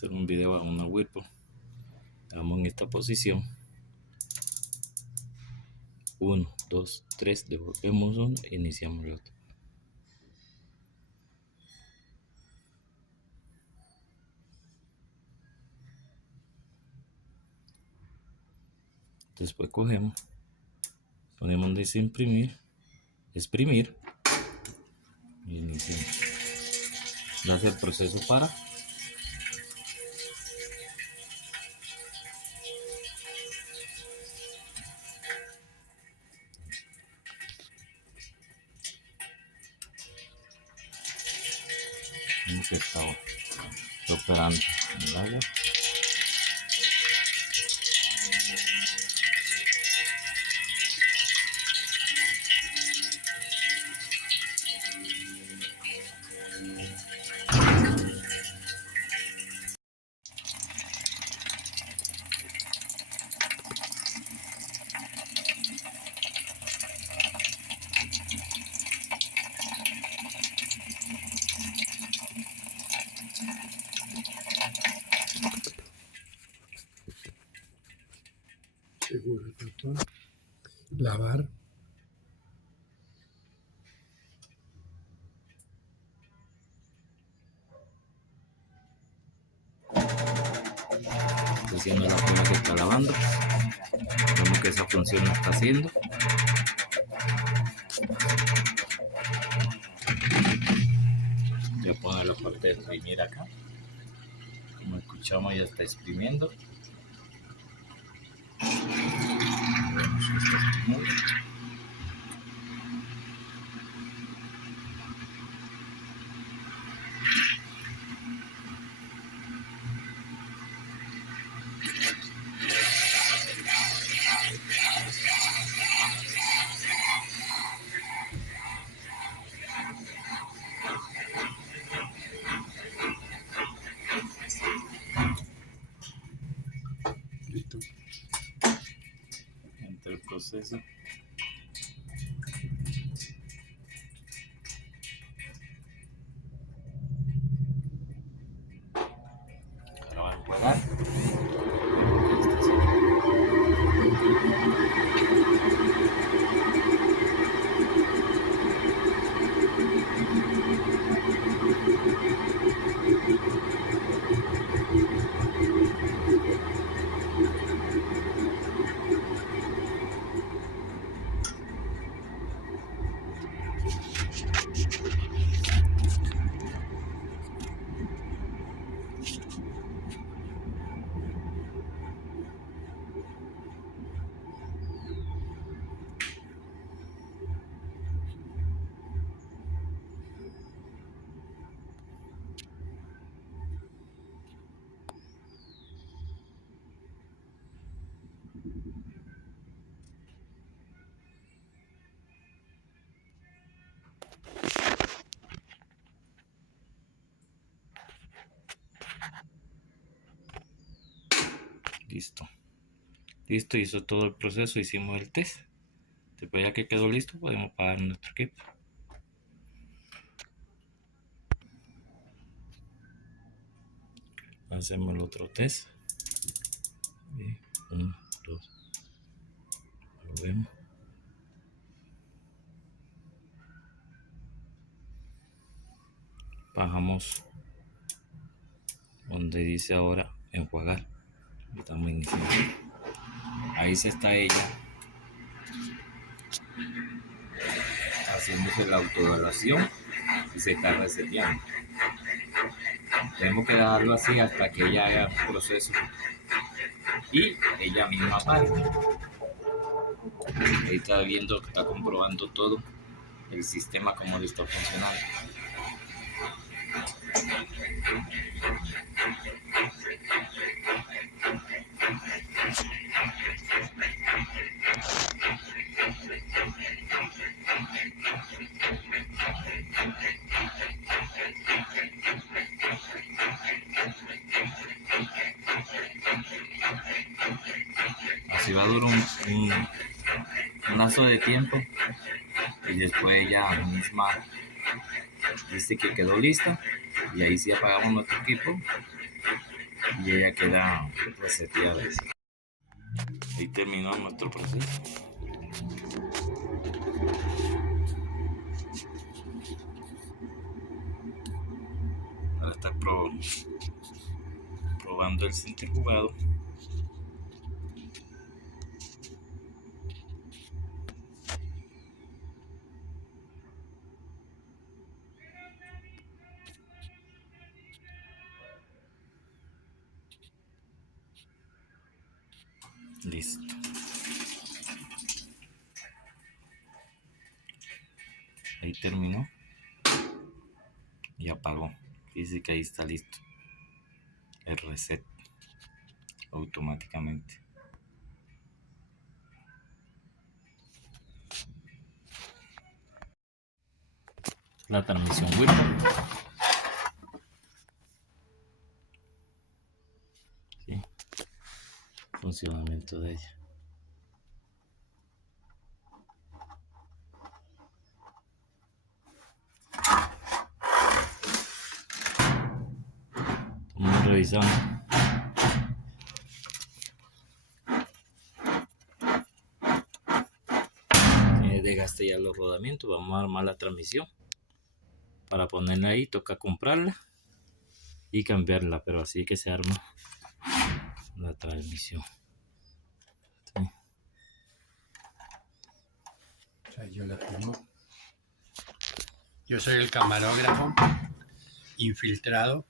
hacer un video a una Whirlpool. Damos en esta posición. 1, 2, 3, devolvemos uno e iniciamos el otro. Después cogemos, ponemos donde dice exprimir y iniciamos. Ya hace el proceso para que está operando el agua. Seguro el botón. Lavar. Haciendo la cola que está lavando. Vemos que esa función la está haciendo. Voy a poner la parte de exprimir acá. Como escuchamos, ya está exprimiendo. Vemos que está exprimiendo. Listo. Entre el proceso. Ahora va a enjuagar. Listo. Listo, hizo todo el proceso, hicimos el test. Después ya que quedó listo, podemos pagar nuestro equipo. Hacemos el otro test. 1, 2. Lo vemos. Bajamos donde dice ahora enjuagar. Estamos iniciando. Ahí se está ella haciéndose la autoevaluación y se está reseteando. Tenemos que dejarlo así hasta que ella haga un proceso y ella misma pare. Ahí está viendo que está comprobando todo el sistema como le está funcionando. Así va a durar un lazo de tiempo y después ella misma dice que quedó lista y ahí sí apagamos nuestro equipo y ella queda reseteada. Ahí terminó nuestro proceso. Ahora está probando el centrifugado. Listo. Ahí terminó y apagó. Dice que ahí está listo el reset automáticamente. La transmisión Whirlpool. Sí. Funcionamiento de ella. Estamos revisando. Tiene desgaste ya los rodamientos. Vamos a armar la transmisión. Para ponerla ahí toca comprarla y cambiarla, pero así que se arma la transmisión. Sí. O sea, yo la firmo. Yo soy el camarógrafo infiltrado.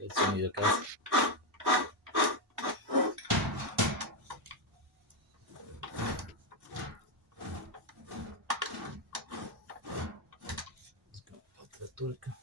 El sonido que hace. Otra tuerca.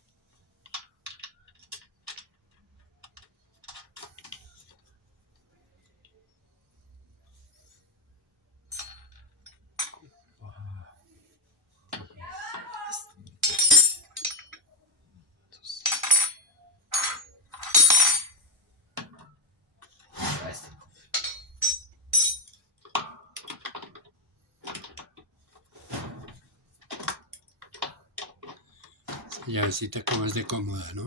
Llavecita como es de cómoda, ¿no?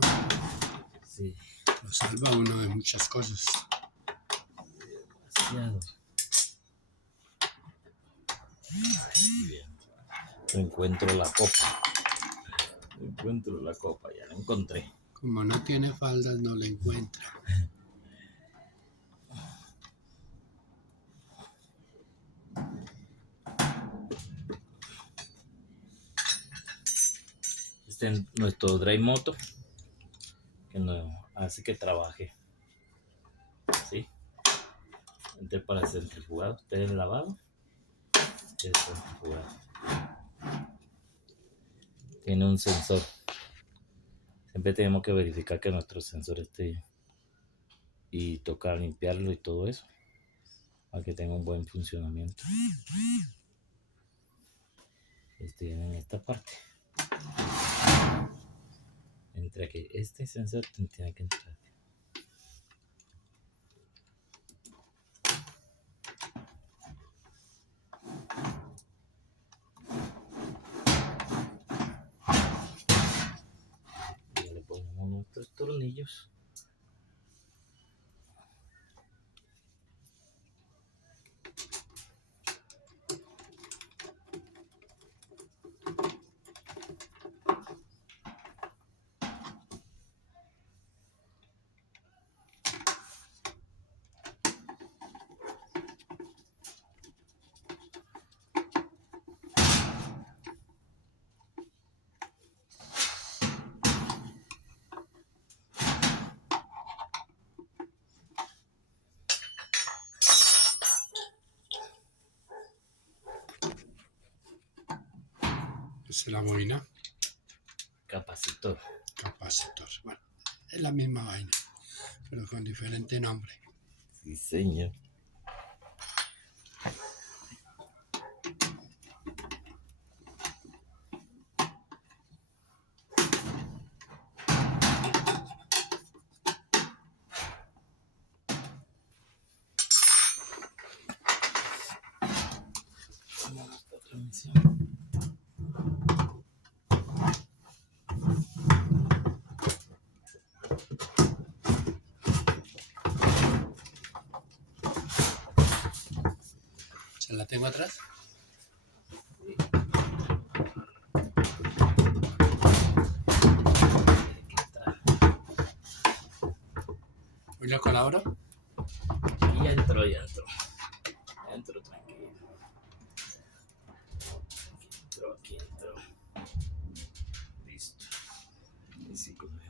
Sí. Lo salva uno de muchas cosas. Demasiado. Muy bien. Encuentro la copa. Encuentro la copa, ya la encontré. Como no tiene faldas, no la encuentra. Este es nuestro dry moto que nos hace que trabaje. ¿Sí? Este para el centrifugado. Este es el lavado. Este es el centrifugado. Tiene un sensor. Siempre tenemos que verificar que nuestro sensor esté y tocar limpiarlo y todo eso para que tenga un buen funcionamiento. Tiene en esta parte. Entre que este sensor tiene que entrar. Ya le ponemos nuestros tornillos. es la bobina. Capacitor. Capacitor. Bueno, es la misma vaina, pero con diferente nombre. Sí, señor. ¿Se la tengo atrás? ¿Hoy la colaboro? Y ya entró, ya entró. Ya entró, tranquilo. Aquí entró. Listo. Y sí, comemos.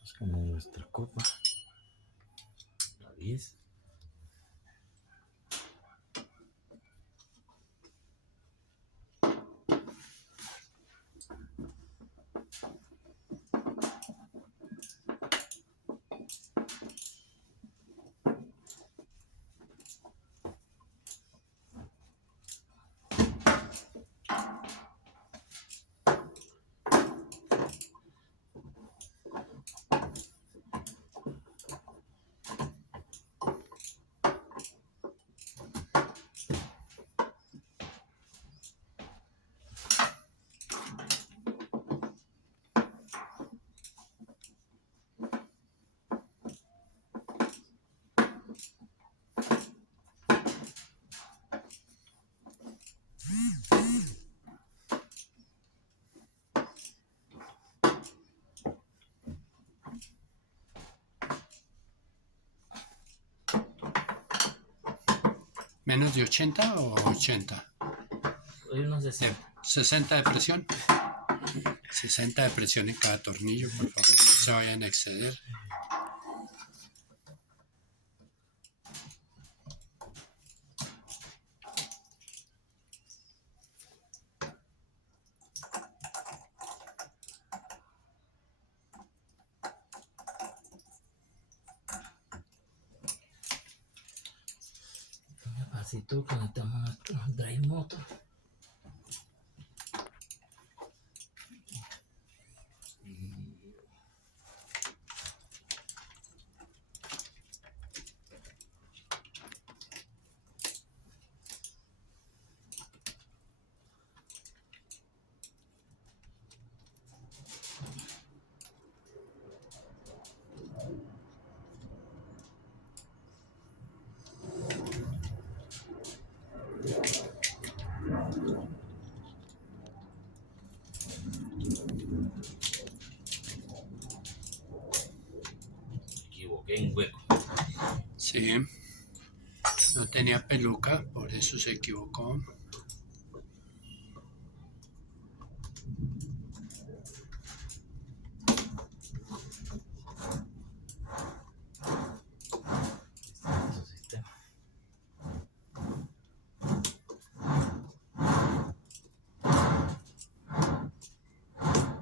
Buscamos nuestra copa. La 10. ¿Menos de 80 o 80? Hoy unos 60. 60 de presión. 60 de presión en cada tornillo, por favor. No se vayan a exceder. Capacito, conectamos nuestro drive motor. Equivoqué en hueco. Sí. No tenía peluca, por eso se equivocó.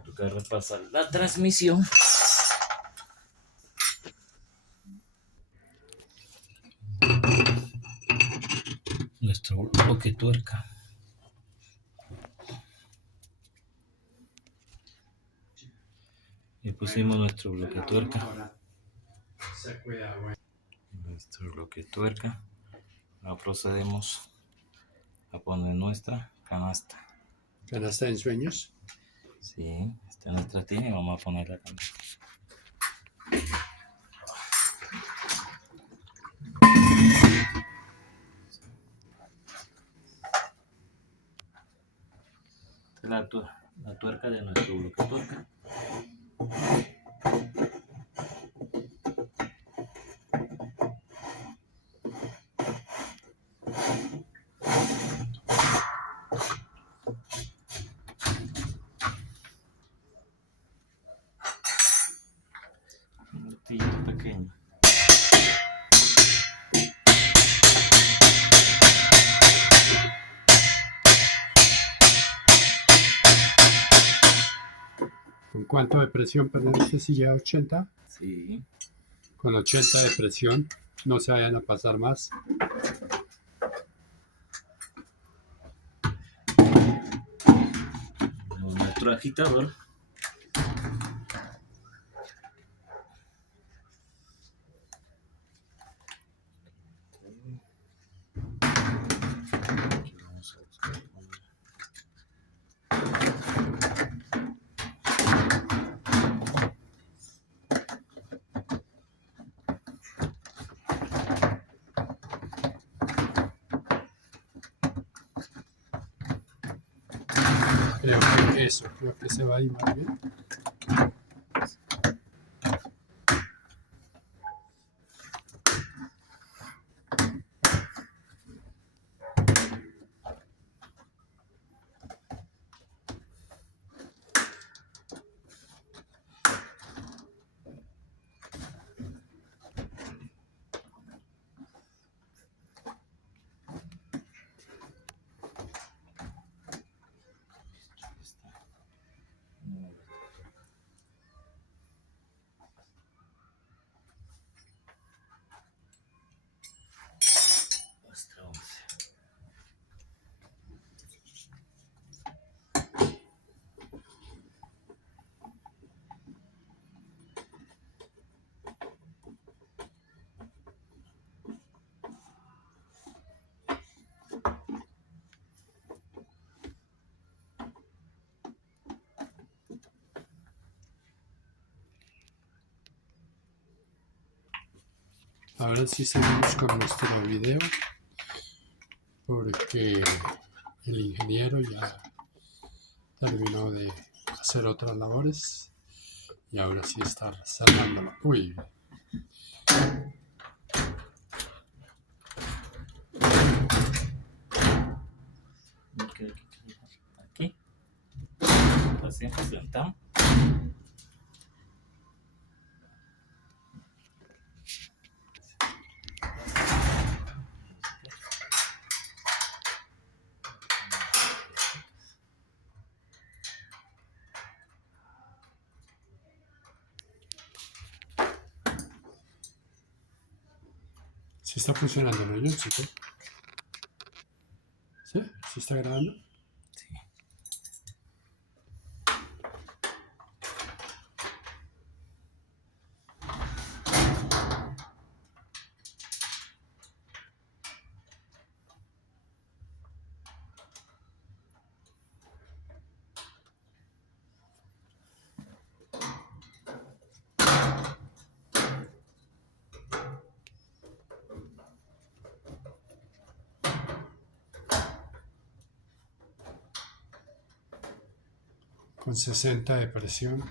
Toca repasar la transmisión. Nuestro bloque tuerca. Y pusimos nuestro bloque tuerca. Nuestro bloque tuerca. Ahora procedemos a poner nuestra canasta. ¿Canasta de ensueños? Sí, esta es nuestra tina y vamos a poner la canasta. Esta es la tuerca de nuestro bloque tuerca. pequeño. ¿Con cuánto de presión perdemos si ya 80? Sí. Con 80 de presión, no se vayan a pasar más. Nuestro agitador. Creo que se va a ir más bien. Hasta 11. Ahora sí seguimos con nuestro video, porque el ingeniero ya terminó de hacer otras labores y ahora sí está cerrándolo. Uy, Aquí. Así sentamos. sí está funcionando, ¿no, Johncito? ¿Sí? ¿Sí está grabando? Sí. Con 60 de presión.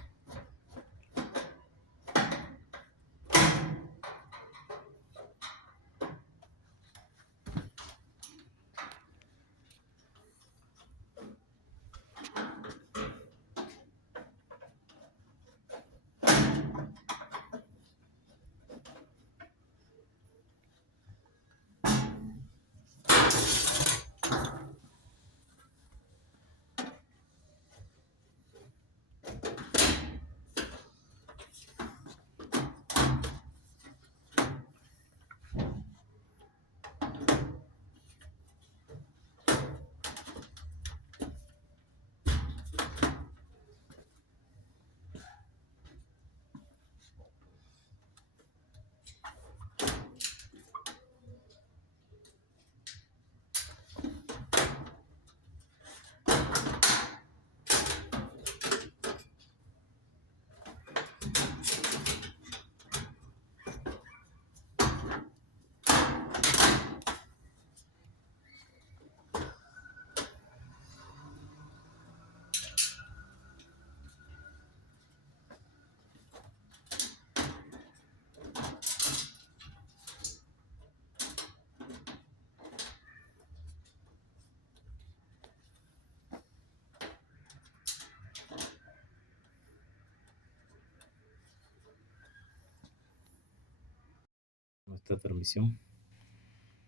esta transmisión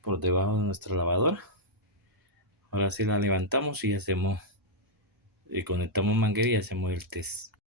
por debajo de nuestra lavadora. Ahora sí la levantamos y hacemos, conectamos manguera y hacemos el test.